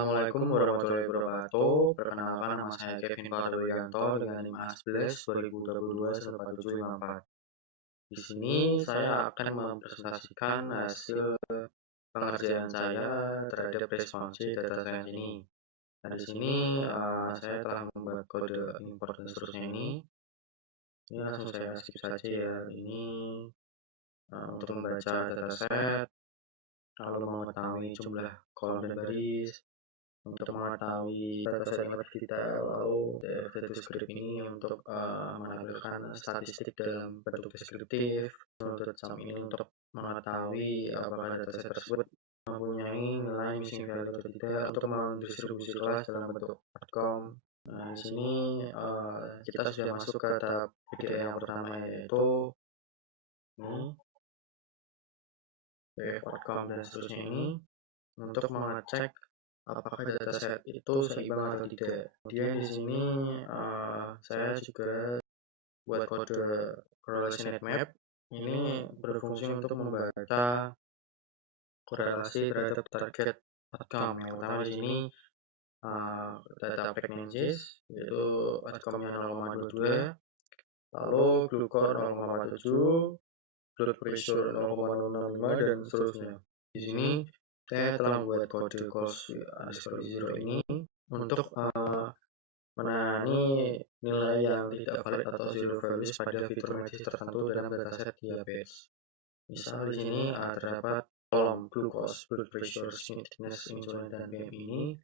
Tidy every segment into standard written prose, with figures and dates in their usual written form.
Assalamualaikum warahmatullahi wabarakatuh. Perkenalkan nama saya Kevin Pardoyanto dengan NIM A11 2022 14754. Di sini saya akan mempresentasikan hasil pengerjaan saya terhadap responsi data science ini. Nah, di sini saya telah membuat kode import dan seterusnya ini. Ini langsung saya skip saja ya. Ini untuk membaca dataset, lalu mengetahui jumlah kolom dan baris, untuk mengetahui dataset yang lebih detail, lalu data script ini untuk menampilkan statistik dalam bentuk deskriptif, untuk sum ini untuk mengetahui apakah dataset tersebut mempunyai nilai missing value atau tidak, untuk mendistribusi kelas dalam bentuk outcome. Nah, di sini kita sudah masuk ke tahap video yang pertama, yaitu ini outcome dan seterusnya ini untuk mengecek apakah dataset itu seimbang atau tidak. Kemudian di sini saya juga buat kode correlationate map. Ini berfungsi untuk membaca korelasi terhadap target outcome. Yang pertama di sini data pregnancies, yaitu outcome-nya 0,22, lalu glucose 0,7, blood pressure 0,065 dan seterusnya. Di sini saya telah membuat kode cost_0 ini untuk menangani nilai yang tidak valid atau zero values pada fitur medis tertentu dalam dataset diabetes. Misal di sini terdapat kolom glucose, blood pressure, thickness, insulin, dan BMI ini.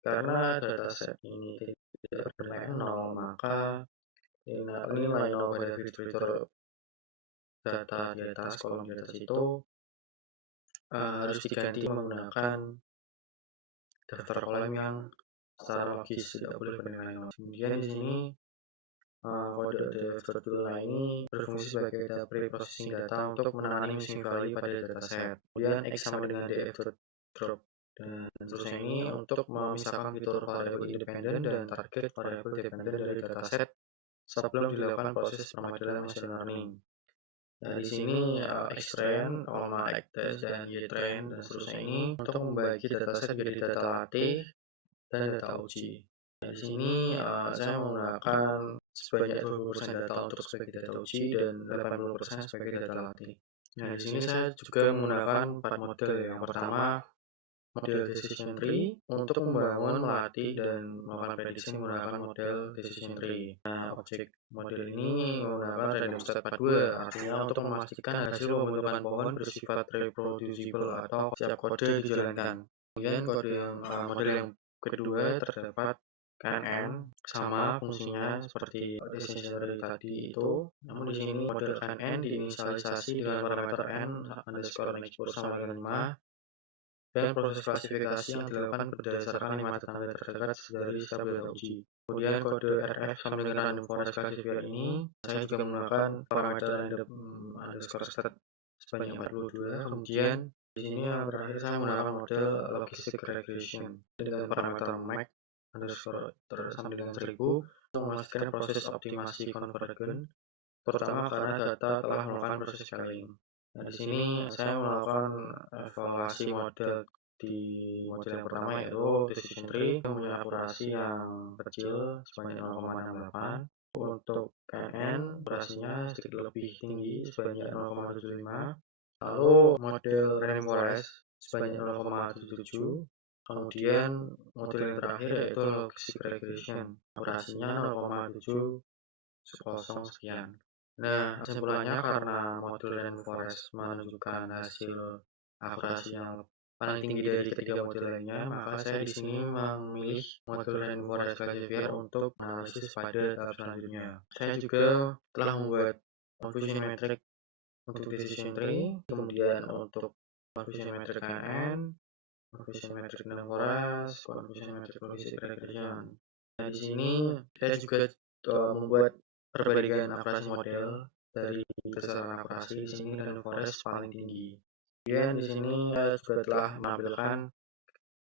Karena dataset ini tidak bernilai 0, maka nilai 0 pada fitur data di atas, kolom di atas itu harus diganti menggunakan daftar kolom yang secara logis, tidak boleh bernilai 0. Kemudian di sini kode data ini berfungsi sebagai data pre-processing data untuk menangani missing value pada dataset. Kemudian X sama dengan df.drop dan seterusnya ini untuk memisahkan fitur variabel independen dan target variabel dependen dari dataset sebelum dilakukan proses pemodelan machine learning. Nah, di sini X-train, X-test, dan Y-train dan seterusnya ini untuk membagi dataset menjadi data latih dan data uji. Nah, di sini saya menggunakan sebanyak 20% data untuk sebagai data uji dan 80% sebagai data latih. Nah, di sini saya juga menggunakan 4 model. Yang pertama, model decision tree untuk membangun, melatih, dan melakukan prediksi menggunakan model decision tree. Nah, objek model ini menggunakan random state 42, artinya untuk memastikan hasil pembentukan pohon bersifat reproducible atau setiap kode dijalankan. Kemudian model yang kedua terdapat KNN, sama fungsinya seperti decision tree tadi itu. Namun di sini model KNN diinisialisasi dengan parameter n_export sama dengan 5. Dan proses klasifikasi yang dilakukan berdasarkan 5 tetangga terdekat dari setiap data uji. Kemudian kode RF sambil dengan random forest classifier ini, saya juga menggunakan parameter random_state sebanyak 42. Kemudian di sini yang terakhir saya menggunakan model logistic regression dengan parameter max sambil dengan 1000 untuk memastikan proses optimasi convergent, terutama karena data telah melakukan proses scaling. Nah, di sini saya melakukan evaluasi model di model yang pertama, yaitu decision tree mempunyai akurasi yang kecil sebanyak 0,68. Untuk KNN akurasinya sedikit lebih tinggi sebanyak 0,75. Lalu model random forest sebanyak 0,77. Kemudian model yang terakhir yaitu logistic regression, akurasinya 0,710 sekian. Nah, kesimpulannya karena model random forest menunjukkan hasil akurasi yang paling tinggi dari ketiga model lainnya, maka saya di sini memilih model random forest classifier untuk analisis pada tahap selanjutnya. Saya juga telah membuat confusion metric untuk decision tree, kemudian untuk confusion metric KNN, confusion metric random forest, confusion metric logistic regression. Nah, di sini saya juga membuat perbandingan akurasi model dari berdasarkan akurasi. Di sini random forest paling tinggi. Kemudian di sini saya juga telah menampilkan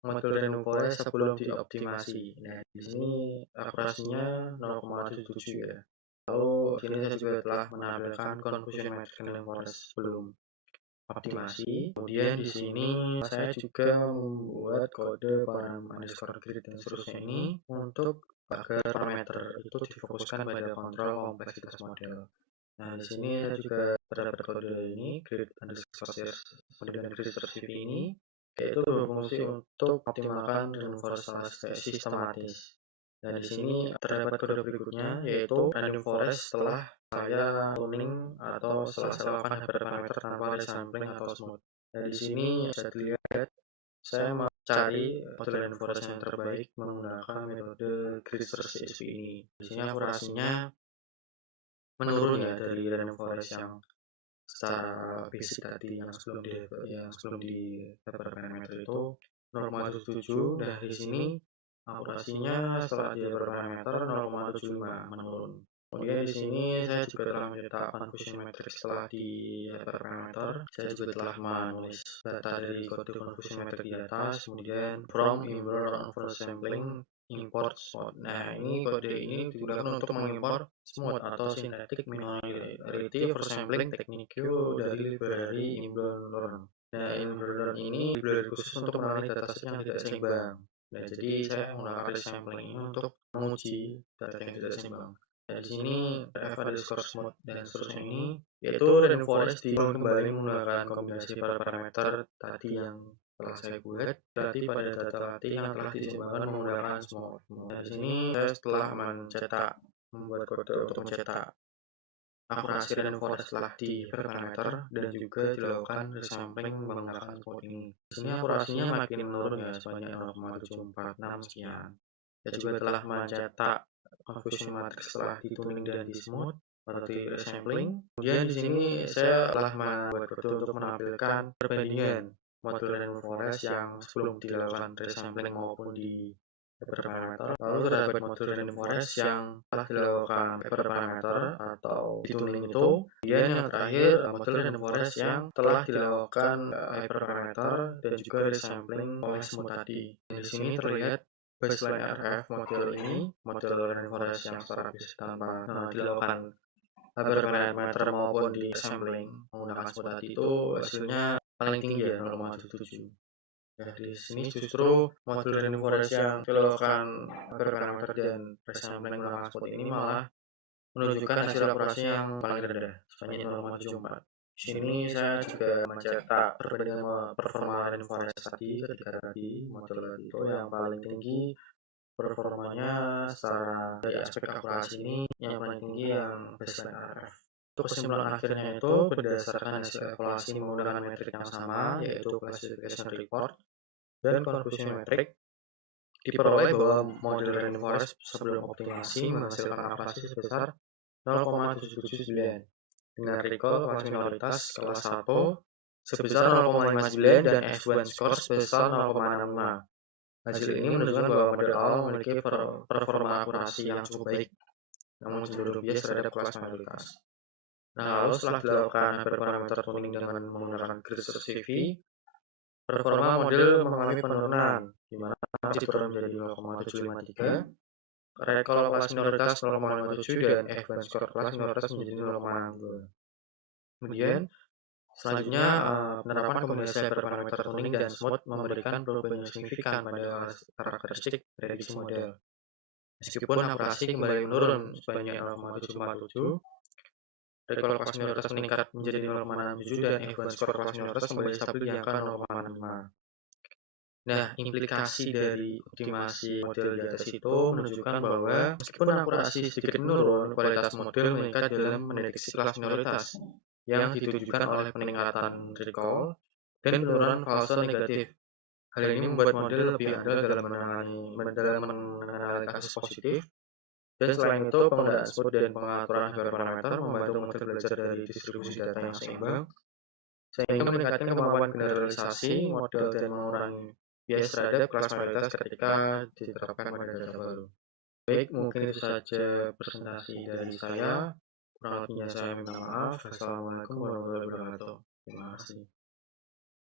model random forest sebelum dioptimasi. Nah, di sini akurasinya 0,77 ya. Lalu di sini saya juga telah menampilkan confusion metric random forest sebelum. optimasi. Kemudian di sini saya juga membuat kode param_grid dan seterusnya ini untuk agar parameter itu difokuskan pada kontrol kompleksitas model. Nah, di sini saya juga terdapat kode ini grid_search kemudian grid_search ini, yaitu berfungsi untuk optimalkan random forest secara sistematis. Dan di sini terdapat kode berikutnya, yaitu random forest setelah saya tuning atau setelah saya lakukan hyperparameter tanpa resampling atau smooth. Dan di sini bisa dilihat saya mencari model random forest yang terbaik menggunakan metode grid search CSV ini. Di sini akurasinya menurun ya dari random forest yang secara basic tadi yang sebelum di hyperparameter itu 0,77. Dan di sini akurasinya setelah di hyperparameter 0,75 menurun. Kemudian di sini saya juga telah mencetak confusion matrix setelah di hyperparameter. Saya juga telah menulis data dari kode confusion matrix di atas, kemudian from inverse oversampling import smooth. Nah, ini kode ini digunakan untuk mengimpor smooth atau synthetic minority oversampling technique dari library Inverlearn. Nah, Inverlearn ini library khusus untuk mengenali dataset yang tidak seimbang. Nah, jadi saya menggunakan resampling ini untuk menguji data yang tidak seimbang. Nah, di sini FAD score smooth dan seterusnya ini, yaitu random forest dibangun kembali menggunakan kombinasi parameter tadi yang telah saya buat, berarti pada data latih yang telah diseimbangkan menggunakan smooth. Nah, di sini saya setelah membuat kode untuk mencetak akurasi random forest setelah di parameter dan juga dilakukan resampling menggunakan smooth ini. Di sini akurasinya makin menurun ya sebanyak 0,746 sekian. Saya juga telah mencetak confusion matrix setelah dituning dan di smooth atau di resampling. Kemudian di sini saya telah membuat kode untuk menampilkan perbandingan model random forest yang sebelum dilakukan resampling maupun di hyperparameter. Lalu terdapat model random forest yang telah dilakukan hyperparameter atau dituning itu. Kemudian yang terakhir model random forest yang telah dilakukan hyperparameter dan juga resampling oleh smooth tadi. Di sini terlihat baseline RF model ini, model random forest yang secara basic tanpa dilakukan hyperparameter maupun di sampling menggunakan smooth tadi itu hasilnya paling tinggi ya 0,77. Ya, di sini justru model random forest yang dilakukan hyperparameter dan resampling menggunakan smooth ini malah menunjukkan hasil akurasi yang paling rendah sebanyak 0,74. Di sini saya juga mencetak perbandingan performa random forest ketika tadi model itu yang paling tinggi performanya secara dari aspek akurasi ini yang paling tinggi yang baseline RF. Untuk kesimpulan akhirnya itu berdasarkan hasil evaluasi menggunakan metrik yang sama, yaitu classification report dan confusion metric, diperoleh bahwa model random forest sebelum optimasi menghasilkan akurasi sebesar 0,779 dengan recall kelas minoritas kelas 1 sebesar 0,59 dan F1 score sebesar 0,65. Hasil ini menunjukkan bahwa model awal memiliki performa akurasi yang cukup baik, namun cenderung bias terhadap kelas mayoritas. Nah, lalu setelah dilakukan hyperparameter tuning dengan menggunakan grid search CV, performa model mengalami penurunan, di mana diturun menjadi 0,753, recall kelas minoritas 0,57 dan F1 score kelas minoritas menjadi 0,62. Kemudian selanjutnya, penerapan kombinasi hyperparameter tuning dan smooth memberikan perubahan yang signifikan pada karakteristik prediksi model. Meskipun akurasi kembali menurun sebanyak 0,747, recall kelas minoritas meningkat menjadi 0,67 dan F1 score kelas minoritas kembali stabil di angka 0,65. Nah, implikasi dari optimasi model di atas itu menunjukkan bahwa meskipun akurasi sedikit menurun, kualitas model meningkat dalam mendeteksi kelas minoritas yang ditujukan oleh peningkatan recall dan penurunan false negatif. Hal ini membuat model lebih andal dalam mengenali kasus positif. Dan selain itu, penggunaan smooth dan pengaturan hyperparameter membantu model belajar dari distribusi data yang seimbang, sehingga meningkatkan kemampuan generalisasi model dan mengurangi bias terhadap kelas mayoritas ketika diterapkan pada data baru. Baik, mungkin itu saja presentasi dari saya. Kurang lebihnya saya minta maaf. Wassalamualaikum warahmatullahi wabarakatuh. Terima kasih.